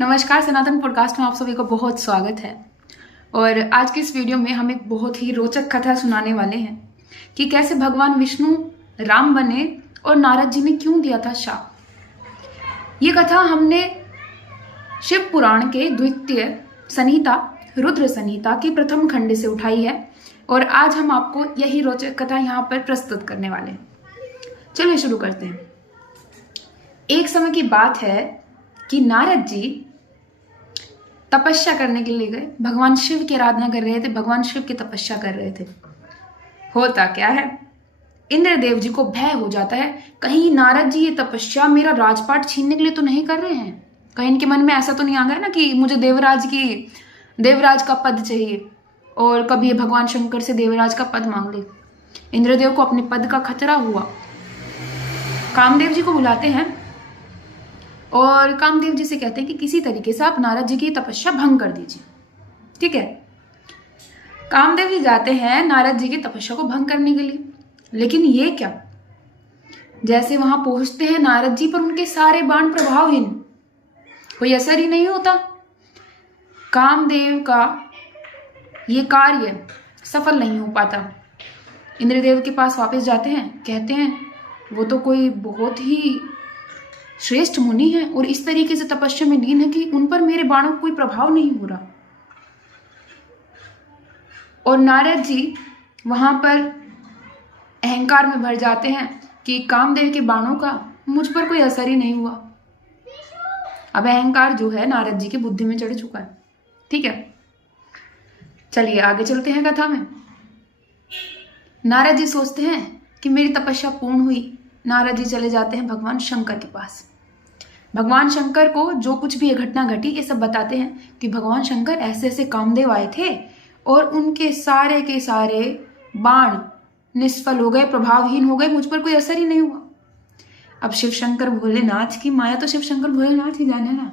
नमस्कार, सनातन पॉडकास्ट में आप सभी का बहुत स्वागत है। और आज की इस वीडियो में हम एक बहुत ही रोचक कथा सुनाने वाले हैं कि कैसे भगवान विष्णु राम बने और नारद जी ने क्यों दिया था शाप। ये कथा हमने शिव पुराण के द्वितीय संहिता रुद्र संहिता की प्रथम खंड से उठाई है और आज हम आपको यही रोचक कथा यहाँ पर प्रस्तुत करने वाले हैं। चलिए शुरू करते हैं। एक समय की बात है कि नारद जी तपस्या करने के लिए गए। भगवान शिव की आराधना कर रहे थे, भगवान शिव की तपस्या कर रहे थे। होता क्या है, इंद्रदेव जी को भय हो जाता है, कहीं नारद जी ये तपस्या मेरा राजपाट छीनने के लिए तो नहीं कर रहे हैं। कहीं इनके मन में ऐसा तो नहीं आ गया ना कि मुझे देवराज का पद चाहिए और कभी ये भगवान शंकर से देवराज का पद मांग ले। इंद्रदेव को अपने पद का खतरा हुआ। कामदेव जी को बुलाते हैं और कामदेव जी से कहते हैं कि किसी तरीके से आप नारद जी की तपस्या भंग कर दीजिए। ठीक है, कामदेव जी जाते हैं नारद जी की तपस्या को भंग करने के लिए। लेकिन ये क्या, जैसे वहां पहुंचते हैं नारद जी पर उनके सारे बाण प्रभावहीन, कोई असर ही नहीं होता। कामदेव का ये कार्य सफल नहीं हो पाता। इंद्रदेव के पास वापस जाते हैं, कहते हैं वो तो कोई बहुत ही श्रेष्ठ मुनि है और इस तरीके से तपस्या में लीन है कि उन पर मेरे बाणों का कोई प्रभाव नहीं हो रहा। और नारद जी वहां पर अहंकार में भर जाते हैं कि कामदेव के बाणों का मुझ पर कोई असर ही नहीं हुआ। अब अहंकार जो है नारद जी की बुद्धि में चढ़ चुका है। ठीक है, चलिए आगे चलते हैं कथा में। नारद जी सोचते हैं कि मेरी तपस्या पूर्ण हुई। नारद जी चले जाते हैं भगवान शंकर के पास। भगवान शंकर को जो कुछ भी ये घटना घटी ये सब बताते हैं कि भगवान शंकर ऐसे ऐसे कामदेव आए थे और उनके सारे के सारे बाण निष्फल हो गए, प्रभावहीन हो गए, मुझ पर कोई असर ही नहीं हुआ। अब शिव शंकर भोलेनाथ की माया तो शिव शंकर भोलेनाथ ही जाने ना।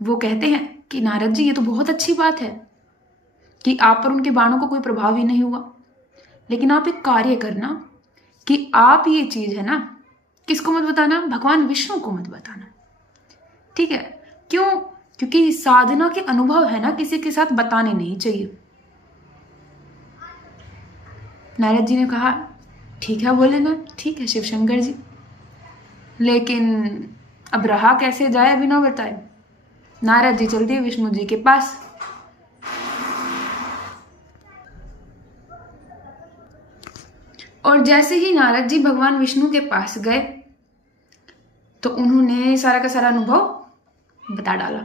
वो कहते हैं कि नारद जी ये तो बहुत अच्छी बात है कि आप पर उनके बाणों को कोई प्रभाव ही नहीं हुआ, लेकिन आप एक कार्य करना कि आप ये चीज है ना, किसको मत बताना, भगवान विष्णु को मत बताना। ठीक है, क्यों? क्योंकि साधना के अनुभव है ना, किसी के साथ बताने नहीं चाहिए। नारद जी ने कहा ठीक है बोले ना, ठीक है शिव शंकर जी, लेकिन अब रहा कैसे जाए बिना बताए। नारद जी चल दिए विष्णु जी के पास। और जैसे ही नारद जी भगवान विष्णु के पास गए तो उन्होंने सारा का सारा अनुभव बता डाला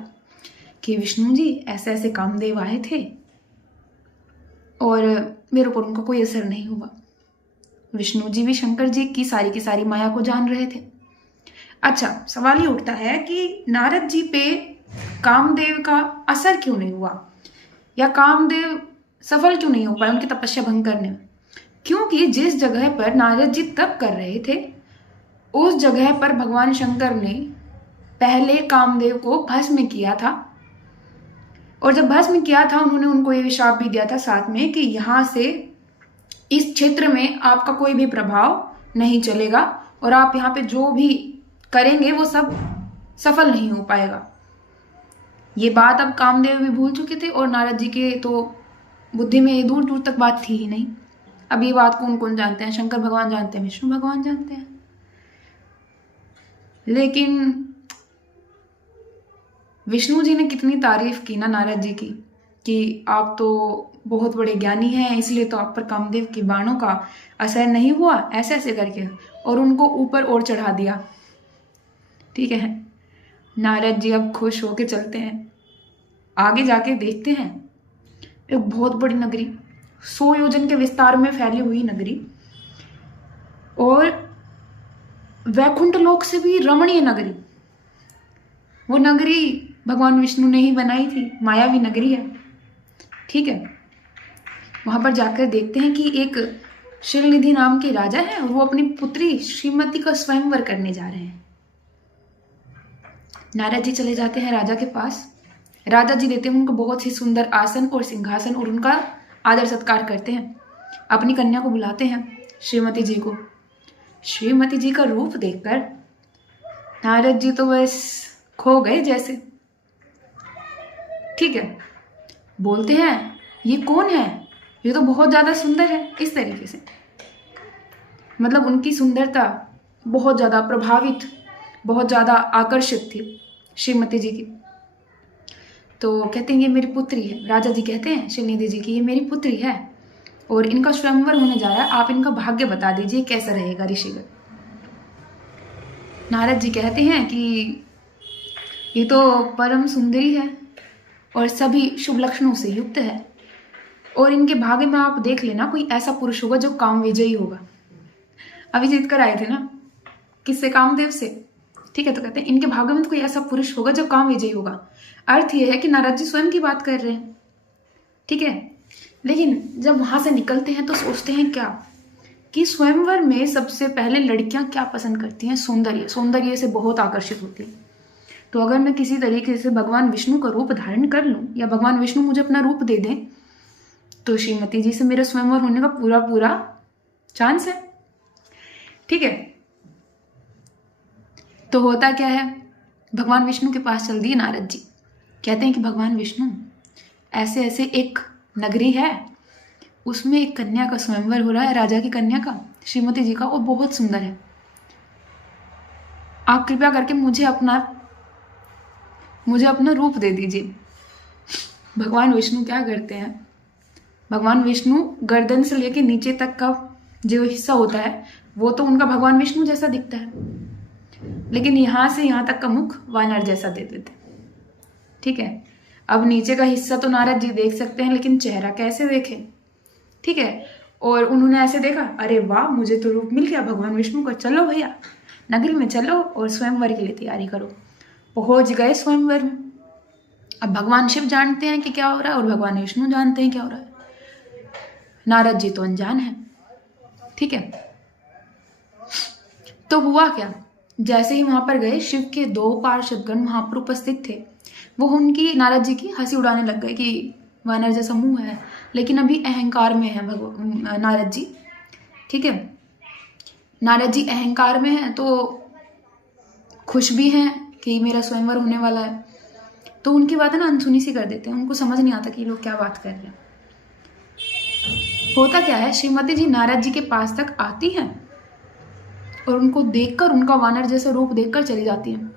कि विष्णु जी ऐसे ऐसे कामदेव आए थे और मेरे ऊपर उनका कोई असर नहीं हुआ। विष्णु जी भी शंकर जी की सारी माया को जान रहे थे। अच्छा, सवाल ये उठता है कि नारद जी पे कामदेव का असर क्यों नहीं हुआ या कामदेव सफल क्यों नहीं हो पाए उनकी तपस्या भंग करने में। क्योंकि जिस जगह पर नारद जी तप कर रहे थे उस जगह पर भगवान शंकर ने पहले कामदेव को भस्म किया था। और जब भस्म किया था उन्होंने उनको ये शाप भी दिया था साथ में कि यहां से इस क्षेत्र में आपका कोई भी प्रभाव नहीं चलेगा और आप यहाँ पे जो भी करेंगे वो सब सफल नहीं हो पाएगा। ये बात अब कामदेव भी भूल चुके थे और नारद जी के तो बुद्धि में दूर दूर तक बात थी ही नहीं। अब ये बात कौन कौन जानते हैं? शंकर भगवान जानते हैं, विष्णु भगवान जानते हैं। लेकिन विष्णु जी ने कितनी तारीफ की ना नारद जी की कि आप तो बहुत बड़े ज्ञानी हैं, इसलिए तो आप पर कामदेव के बाणों का असर नहीं हुआ, ऐसे ऐसे करके, और उनको ऊपर और चढ़ा दिया। ठीक है, नारद जी अब खुश होके चलते हैं। आगे जाके देखते हैं एक बहुत बड़ी नगरी, 100 योजन के विस्तार में फैली हुई नगरी, और वैकुंठ लोक से भी रमणीय नगरी। वो नगरी भगवान विष्णु ने ही बनाई थी, मायावी नगरी है। ठीक है, वहां पर जाकर देखते हैं कि एक शिलनिधि नाम के राजा है और वो अपनी पुत्री श्रीमती का स्वयंवर करने जा रहे हैं। नारद जी चले जाते हैं राजा के पास। राजा जी देते हैं उनको बहुत ही सुंदर आसन और सिंहासन और उनका आदर सत्कार करते हैं। अपनी कन्या को बुलाते हैं, श्रीमती जी को। श्रीमती जी का रूप देखकर नारद जी तो बस खो गए जैसे। ठीक है, बोलते हैं ये कौन है, ये तो बहुत ज्यादा सुंदर है, इस तरीके से। मतलब उनकी सुंदरता बहुत ज्यादा प्रभावित, बहुत ज्यादा आकर्षित थी श्रीमती जी की। तो कहते हैं ये मेरी पुत्री है, राजा जी कहते हैं श्रीनिधि जी की ये मेरी पुत्री है और इनका स्वयंवर होने जा रहा है, आप इनका भाग्य बता दीजिए कैसा रहेगा ऋषिगण। नारद जी कहते हैं कि ये तो परम सुंदरी है और सभी शुभ लक्षणों से युक्त है और इनके भाग्य में आप देख लेना कोई ऐसा पुरुष होगा जो काम विजयी होगा। अभी जीत कर आए थे ना, किससे? कामदेव से। ठीक है, तो कहते हैं इनके भाग्य में तो कोई ऐसा पुरुष होगा जो काम विजयी होगा। अर्थ यह है कि नारद जी स्वयं की बात कर रहे हैं। ठीक है, लेकिन जब वहां से निकलते हैं तो सोचते हैं क्या कि स्वयंवर में सबसे पहले लड़कियां क्या पसंद करती हैं? सौंदर्य। सौंदर्य से बहुत आकर्षित होती हैं। तो अगर मैं किसी तरीके से भगवान विष्णु का रूप धारण कर लूं या भगवान विष्णु मुझे अपना रूप दे दें तो श्रीमती जी से मेरा स्वयंवर होने का पूरा पूरा चांस है। ठीक है, तो होता क्या है, भगवान विष्णु के पास चल दिए नारद जी। कहते हैं कि भगवान विष्णु ऐसे ऐसे एक नगरी है, उसमें एक कन्या का स्वयंवर हो रहा है, राजा की कन्या का, श्रीमती जी का, और बहुत सुंदर है। आप कृपया करके मुझे अपना रूप दे दीजिए। भगवान विष्णु क्या करते हैं, भगवान विष्णु गर्दन से लेके नीचे तक का जो हिस्सा होता है वो तो उनका भगवान विष्णु जैसा दिखता है, लेकिन यहां से यहां तक का मुख वानर जैसा दे देते। ठीक है, अब नीचे का हिस्सा तो नारद जी देख सकते हैं, लेकिन चेहरा कैसे देखें? ठीक है, और उन्होंने ऐसे देखा, अरे वाह मुझे तो रूप मिल गया भगवान विष्णु का, चलो भैया नगरी में चलो और स्वयंवर के लिए तैयारी करो। पहुंच गए स्वयंवर में। अब भगवान शिव जानते हैं कि क्या हो रहा है और भगवान विष्णु जानते हैं क्या हो रहा है, नारद जी तो अनजान है। ठीक है, तो हुआ क्या, जैसे ही वहां पर गए शिव के 2 पार्षदगण वहां पर उपस्थित थे, वो उनकी नारद जी की हंसी उड़ाने लग गए कि वानर जैसा मुंह है, लेकिन अभी अहंकार में है नारद जी। ठीक है, नारद जी अहंकार में है तो खुश भी हैं कि मेरा स्वयंवर होने वाला है, तो उनकी बातें ना अनसुनी सी कर देते हैं, उनको समझ नहीं आता कि लोग क्या बात कर रहे हैं। होता क्या है, श्रीमती जी नारद जी के पास तक आती हैं और उनको देखकर, उनका वानर जैसा रूप देखकर चली जाती हैं।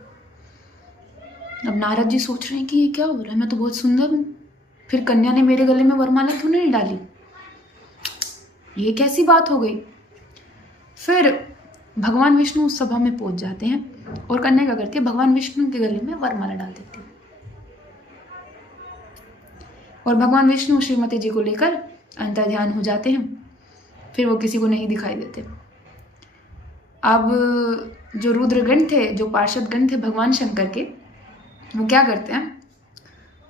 अब नारद जी सोच रहे हैं कि ये क्या हो रहा है, मैं तो बहुत सुंदर हूं, फिर कन्या ने मेरे गले में वरमाला क्यों नहीं डाली, ये कैसी बात हो गई। फिर भगवान विष्णु उस सभा में पहुंच जाते हैं और कन्या क्या करती है, भगवान विष्णु के गले में वरमाला डाल देती है और भगवान विष्णु श्रीमती जी को लेकर अंतर ध्यान हो जाते हैं। फिर वो किसी को नहीं दिखाई देते। अब जो रुद्रगण थे, जो पार्षदगण थे भगवान शंकर के, वो क्या करते हैं,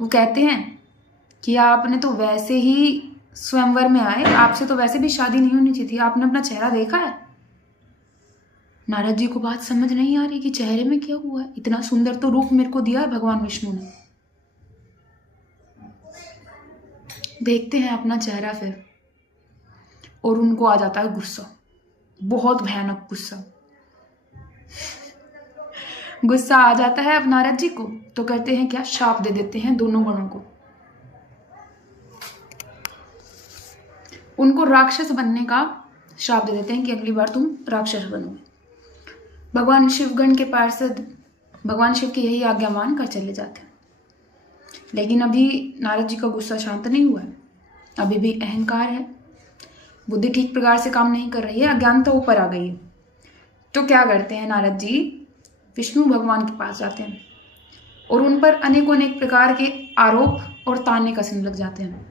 वो कहते हैं कि आपने तो वैसे ही स्वयंवर में आए, आपसे तो वैसे भी शादी नहीं होनी चाहिए थी, आपने अपना चेहरा देखा है? नारद जी को बात समझ नहीं आ रही कि चेहरे में क्या हुआ है, इतना सुंदर तो रूप मेरे को दिया है भगवान विष्णु ने। देखते हैं अपना चेहरा फिर, और उनको आ जाता है गुस्सा, बहुत भयानक गुस्सा। गुस्सा आ जाता है अब नारद जी को, तो करते हैं क्या, शाप दे देते हैं दोनों गणों को। उनको राक्षस बनने का श्राप दे देते हैं कि अगली बार तुम राक्षस बनोगे। भगवान शिवगण के पार्षद भगवान शिव की यही आज्ञा मानकर चले जाते हैं। लेकिन अभी नारद जी का गुस्सा शांत नहीं हुआ है, अभी भी अहंकार है, बुद्धि ठीक प्रकार से काम नहीं कर रही है, अज्ञानता ऊपर आ गई है। तो क्या करते हैं नारद जी, विष्णु भगवान के पास जाते हैं और उन पर अनेकों अनेक प्रकार के आरोप और ताने कसने लग जाते हैं।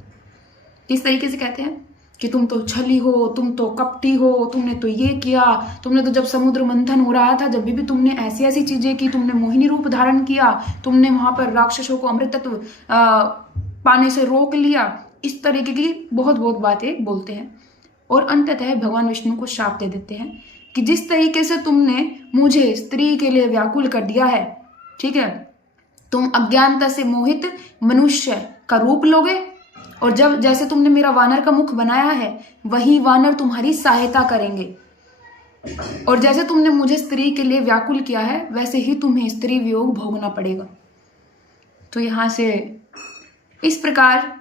किस तरीके से कहते हैं कि तुम तो छली हो, तुम तो कपटी हो, तुमने तो ये किया, तुमने तो जब समुद्र मंथन हो रहा था जब भी तुमने ऐसी ऐसी चीजें की, तुमने मोहिनी रूप धारण किया, तुमने वहां पर राक्षसों को अमृत तत्व पाने से रोक लिया। इस तरीके की बहुत बहुत बातें बोलते हैं और अंततः भगवान विष्णु को शाप दे देते हैं कि जिस तरीके से तुमने मुझे स्त्री के लिए व्याकुल कर दिया है, ठीक है, तुम अज्ञानता से मोहित मनुष्य का रूप लोगे और जब जैसे तुमने मेरा वानर का मुख बनाया है वही वानर तुम्हारी सहायता करेंगे। और जैसे तुमने मुझे स्त्री के लिए व्याकुल किया है, वैसे ही तुम्हें स्त्री वियोग भोगना पड़ेगा। तो यहाँ से इस प्रकार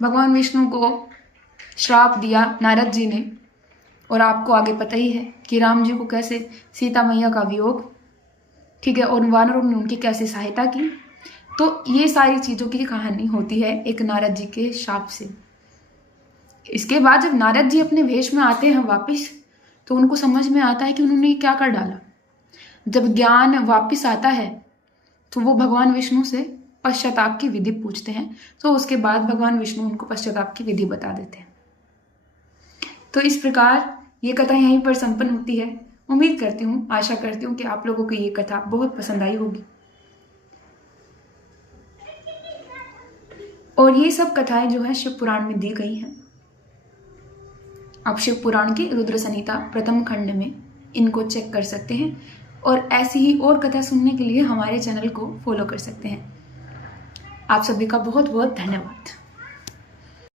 भगवान विष्णु को श्राप दिया नारद जी ने। और आपको आगे पता ही है कि राम जी को कैसे सीता मैया का वियोग, ठीक है, और वानरों ने उनकी कैसे सहायता की। तो ये सारी चीज़ों की कहानी होती है एक नारद जी के शाप से। इसके बाद जब नारद जी अपने वेश में आते हैं वापिस, तो उनको समझ में आता है कि उन्होंने क्या कर डाला। जब ज्ञान वापिस आता है तो वो भगवान विष्णु से पश्चाताप की विधि पूछते हैं। तो उसके बाद भगवान विष्णु उनको पश्चाताप की विधि बता देते हैं। तो इस प्रकार ये कथा यहीं पर संपन्न होती है। उम्मीद करती हूँ, आशा करती हूँ कि आप लोगों को ये कथा बहुत पसंद आई होगी। और ये सब कथाएं जो है शिव पुराण में दी गई हैं। आप शिव पुराण के रुद्र संहिता प्रथम खंड में इनको चेक कर सकते हैं। और ऐसी ही और कथा सुनने के लिए हमारे चैनल को फॉलो कर सकते हैं। आप सभी का बहुत बहुत धन्यवाद।